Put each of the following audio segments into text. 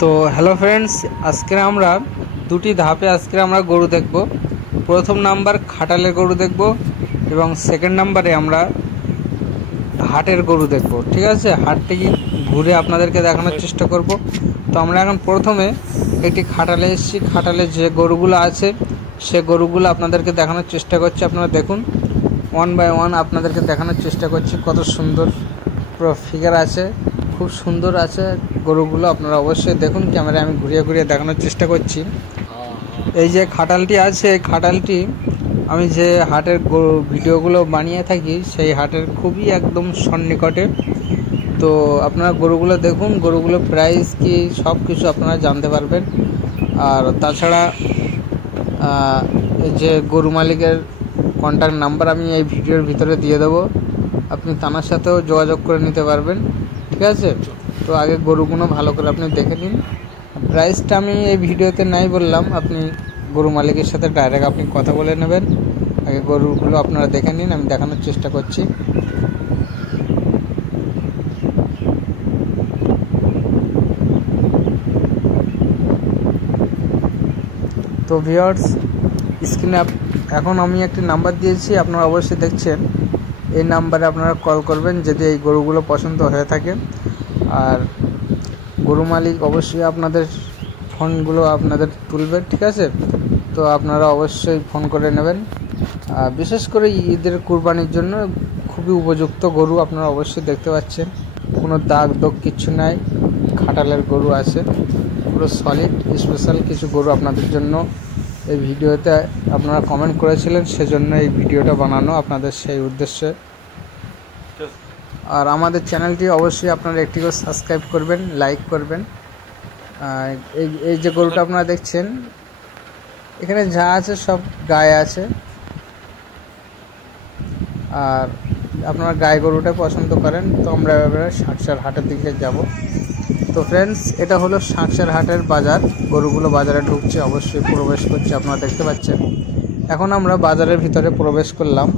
তো hello friends, আজকে আমরা দুটি ধাপে গরু দেখব। প্রথম নাম্বার খাটালের গরু দেখব এবং সেকেন্ড নাম্বারে আমরা হাটের গরু দেখব। ঠিক আছে, হাটটি ঘুরে আপনাদেরকে দেখানোর চেষ্টা করব। তো আমরা এখন প্রথমে একটি খাটালে এসেছি। খাটালে যে গরুগুলো আছে সে গরুগুলো আপনাদেরকে দেখানোর চেষ্টা করছি। আপনারা দেখুন, ওয়ান বাই ওয়ান আপনাদেরকে দেখানোর চেষ্টা করছি। কত সুন্দর পুরো ফিগার আছে, খুব সুন্দর আছে গরুগুলো। আপনারা অবশ্যই দেখুন, ক্যামেরায় আমি ঘুরিয়ে ঘুরিয়ে দেখানোর চেষ্টা করছি। এই যে খাটালটি আছে, এই খাটালটি আমি যে হাটের ভিডিওগুলো বানিয়ে থাকি সেই হাটের খুবই একদম সন্নিকটে। তো আপনারা গরুগুলো দেখুন, গরুগুলো প্রাইস কি সব কিছু আপনারা জানতে পারবেন। আর তাছাড়া এই যে গরু মালিকের কন্ট্যাক্ট নাম্বার আমি এই ভিডিওর ভিতরে দিয়ে দেবো, আপনি তার সাথেও যোগাযোগ করে নিতে পারবেন। ঠিক আছে, তো আগে গরুগুলো ভালো করে আপনি দেখে নিন। প্রাইসটা আমি এই ভিডিওতে নাই বললাম, আপনি গরু মালিকের সাথে ডাইরেক্ট আপনি কথা বলে নেবেন। আগে গরুগুলো আপনারা দেখে নিন, আমি দেখানোর চেষ্টা করছি। তো ভিউয়ার্স, স্ক্রিনে এখন আমি একটি নাম্বার দিয়েছি, আপনারা অবশ্যই দেখছেন। এই নাম্বারে আপনারা কল করবেন যদি এই গরুগুলো পছন্দ হয়ে থাকে। আর গরু মালিক অবশ্যই আপনাদের ফোনগুলো আপনাদের তুলবে। ঠিক আছে, তো আপনারা অবশ্যই ফোন করে নেবেন। বিশেষ করে ঈদের কুরবানির জন্য খুবই উপযুক্ত গরু আপনারা অবশ্যই দেখতে পাচ্ছেন। কোনো দাগ দোগ কিচ্ছু নাই, খাটালের গরু আছে, পুরো সলিড। স্পেশাল কিছু গরু আপনাদের জন্য এই ভিডিওতে আপনারা কমেন্ট করেছিলেন, সেজন্য এই ভিডিওটা বানানো আপনাদের সেই উদ্দেশ্যে। আর আমাদের চ্যানেলটি অবশ্যই আপনারা একটি করে সাবস্ক্রাইব করবেন, লাইক করবেন। এই যে গরুটা আপনারা দেখছেন, এখানে যা আছে সব গায়ে আছে। আর আপনারা গায়ে গরুটা পছন্দ করেন, তো আমরা এবারে শাঁকসার হাটের দিকে যাব। তো ফ্রেন্ডস, এটা হলো শাঁকসার হাটের বাজার। গরুগুলো বাজারে ঢুকছে, অবশ্যই প্রবেশ করছে, আপনারা দেখতে পাচ্ছেন। এখন আমরা বাজারের ভিতরে প্রবেশ করলাম।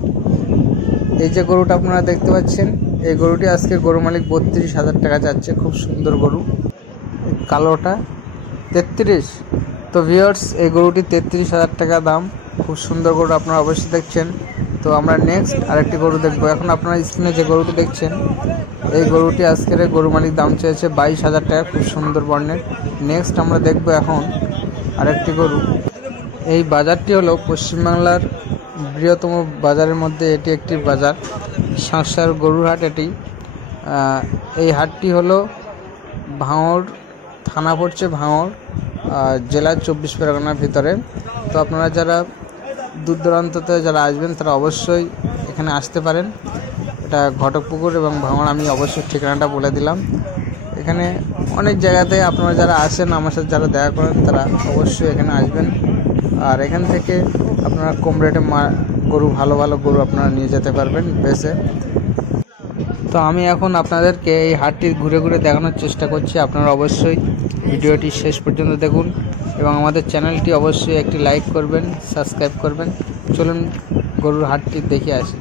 এই যে গরুটা আপনারা দেখতে পাচ্ছেন, এই গরুটি আজকে গরু মালিক 32,000 টাকা যাচ্ছে। খুব সুন্দর গরু, কালোটা 33। তো ভিউয়ার্স, এই গরুটি 33,000 টাকা দাম। খুব সুন্দর গরু, আপনারা অবশ্যই দেখছেন। তো আমরা নেক্সট আরেকটি গরু দেখবো। এখন আপনারা স্ক্রিনে যে গরুটি দেখছেন, এই গরুটি আজকের গরু মালিক দাম চেয়েছে 22,000 টাকা, খুব সুন্দর বর্ণের। নেক্সট আমরা দেখবো এখন আরেকটি গরু। এই বাজারটি হলো পশ্চিমবাংলার বৃহত্তম বাজারের মধ্যে এটি একটি বাজার, শাঁকসার গরুর হাট এটি। এই হাটটি হলো ভাঙড় থানা পড়ছে, ভাঙড় জেলা 24 পরগনার ভিতরে। তো আপনারা যারা দূর দূরান্ততে যারা আসবেন তারা অবশ্যই এখানে আসতে পারেন। এটা ঘটকপুকুর এবং ভাঙড়, আমি অবশ্যই ঠিকানাটা বলে দিলাম। এখানে অনেক জায়গাতে আপনারা যারা আসেন, আমার সাথে যারা দেখা করেন, তারা অবশ্যই এখানে আসবেন। আর এখান থেকে আপনারা কম রেটে গরু, ভালো ভালো গরু আপনারা নিয়ে যেতে পারবেন বেচে। তো আমি এখন আপনাদেরকে এই হাটটি ঘুরে ঘুরে দেখানোর চেষ্টা করছি। আপনারা অবশ্যই ভিডিওটি শেষ পর্যন্ত দেখুন এবং আমাদের চ্যানেলটি অবশ্যই একটি লাইক করবেন, সাবস্ক্রাইব করবেন। চলুন গরুর হাটটি দেখে আসি।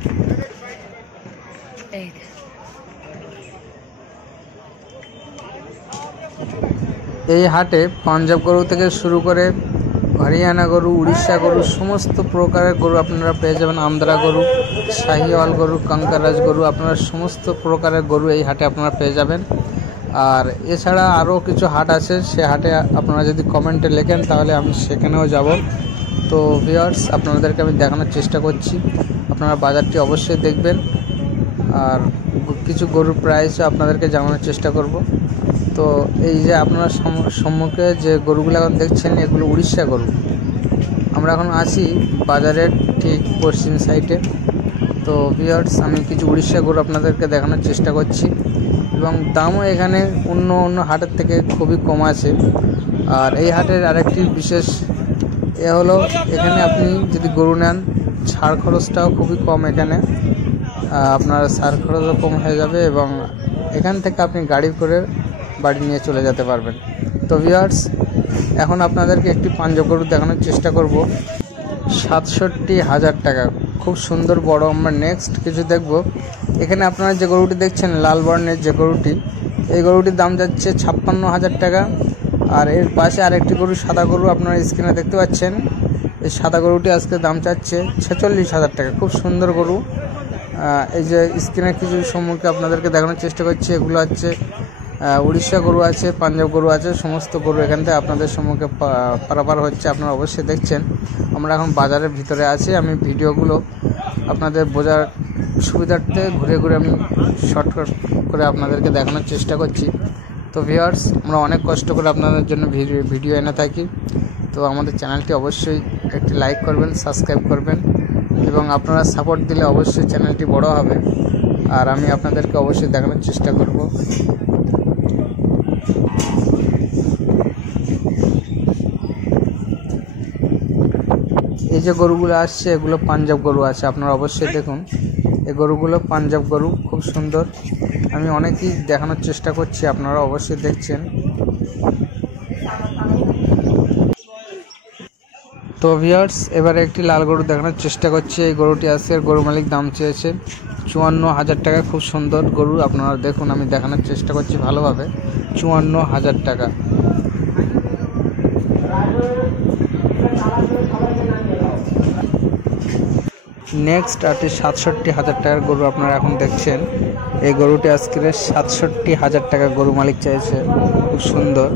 এই হাটে পাঞ্জাব গরু থেকে শুরু করে হরিয়ানা গরু, উড়িষ্যা গরু, সমস্ত প্রকারের গরু আপনারা পেয়ে যাবেন। আন্ধ্রা গরু, শাহিওয়াল গরু, কাঙ্কারাজ গরু, আপনারা সমস্ত প্রকারের গরু এই হাটে আপনারা পেয়ে যাবেন। আর এছাড়া আরও কিছু হাট আছে, সে হাটে আপনারা যদি কমেন্টে লেখেন তাহলে আমি সেখানেও যাব। তো ভিউয়ার্স, আপনাদেরকে আমি দেখানোর চেষ্টা করছি, আপনারা বাজারটি অবশ্যই দেখবেন। আর কিছু গরুর প্রাইসও আপনাদেরকে জানানোর চেষ্টা করব। তো এই যে আপনারা সম্মুখে যে গরুগুলো এখন দেখছেন, এগুলো উড়িষ্যা গরু। আমরা এখন আছি বাজারের ঠিক পশ্চিম সাইডে। তো ভিউয়ার্স, আমি কিছু উড়িষ্যা গরু আপনাদেরকে দেখানোর চেষ্টা করছি এবং দামও এখানে অন্য হাটের থেকে খুবই কম আছে। আর এই হাটের আরেকটি বিশেষ হলো, এখানে আপনি যদি গরু নেন, ছাড় খরচটাও খুবই কম। এখানে আপনার ছাড় খরচও কম হয়ে যাবে এবং এখান থেকে আপনি গাড়ি করে বাড়ি নিয়ে চলে যেতে পারবেন। তো ভিউয়ার্স, এখন আপনাদেরকে একটি পাঞ্জাব গরু দেখানোর চেষ্টা করব। 67,000 টাকা, খুব সুন্দর বড়। আমরা নেক্সট কিছু দেখব। এখানে আপনারা যে গরুটি দেখছেন লাল বর্ণের যে গরুটি, এই গরুটির দাম যাচ্ছে 56,000 টাকা। আর এর পাশে আরেকটি গরু, সাদা গরু আপনারা স্ক্রিনে দেখতে পাচ্ছেন। এই সাদা গরুটি আজকে দাম চাচ্ছে 46,000 টাকা। খুব সুন্দর গরু। এই যে স্ক্রিনে কিছু সম্মুখে আপনাদেরকে দেখানোর চেষ্টা করছি, এগুলো হচ্ছে উড়িষ্যা গরু আছে, পাঞ্জাব গরু আছে, সমস্ত গরু এখান থেকে আপনাদের সম্মুখে পারাপার হচ্ছে, আপনারা অবশ্যই দেখছেন। আমরা এখন বাজারের ভিতরে আছি, আমি ভিডিওগুলো আপনাদের বোঝার সুবিধার্থে ঘুরে ঘুরে আমি শর্টকাট করে আপনাদেরকে দেখানোর চেষ্টা করছি। তো ভিউয়ার্স, আমরা অনেক কষ্ট করে আপনাদের জন্য ভিডিও এনে থাকি। তো আমাদের চ্যানেলটি অবশ্যই একটি লাইক করবেন, সাবস্ক্রাইব করবেন, এবং আপনারা সাপোর্ট দিলে অবশ্যই চ্যানেলটি বড় হবে, আর আমি আপনাদেরকে অবশ্যই দেখানোর চেষ্টা করব। এই যে গরুগুলো আসছে, এগুলো পাঞ্জাব গরু আছে, আপনারা অবশ্যই দেখুন। এই গরুগুলো পাঞ্জাব গরু, খুব সুন্দর। আমি অনেকই দেখানোর চেষ্টা করছি, আপনারা অবশ্যই দেখছেন। তো ভিউয়ার্স, এবারে একটি লাল গরু দেখানোর চেষ্টা করছি। এই গরুটি আছে, গরু মালিক দাম চেয়েছে 54,000 টাকা। খুব সুন্দর গরু, আপনারা দেখুন, আমি দেখানোর চেষ্টা করছি ভালোভাবে। 54,000 টাকা। নেক্সট আরটি 67,000 টাকার গরু আপনারা এখন দেখছেন। এই গরুটি আজকে 67,000 টাকা গরু মালিক চাইছে। খুব সুন্দর।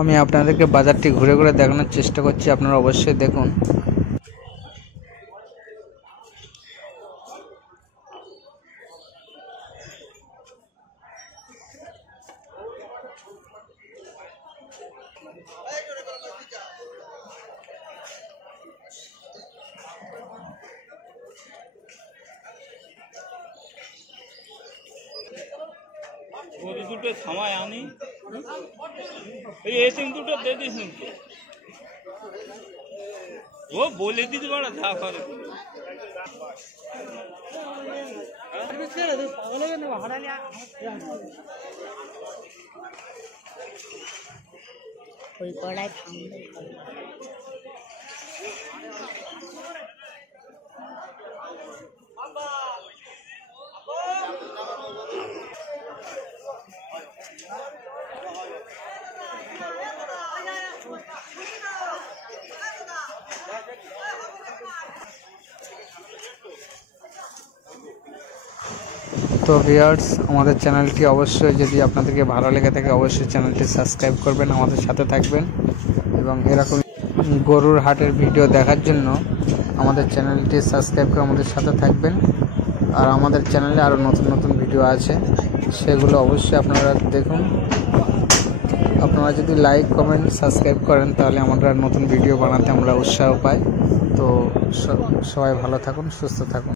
আমি আপনাদেরকে বাজারটি ঘুরে ঘুরে দেখানোর চেষ্টা করছি, আপনারা অবশ্যই দেখুন। গরু দুটো থামায় আনি, এই তিন দুটো দিয়ে দিস কিন্তু, ও বলে দিতে পারে যা করে। ওই কড়াই থামবে। তো ভিউয়ার্স, আমাদের চ্যানেলটি অবশ্যই যদি আপনাদেরকে ভালো লেগে থাকে অবশ্যই চ্যানেলটি সাবস্ক্রাইব করবেন, আমাদের সাথে থাকবেন, এবং এরকম গরুর হাটের ভিডিও দেখার জন্য আমাদের চ্যানেলটি সাবস্ক্রাইব করে আমাদের সাথে থাকবেন। আর আমাদের চ্যানেলে আরও নতুন নতুন ভিডিও আছে, সেগুলো অবশ্যই আপনারা দেখুন। আপনারা যদি লাইক, কমেন্ট, সাবস্ক্রাইব করেন তাহলে আমরা নতুন ভিডিও বানাতে আমরা উৎসাহ পাই। তো সবাই ভালো থাকুন, সুস্থ থাকুন।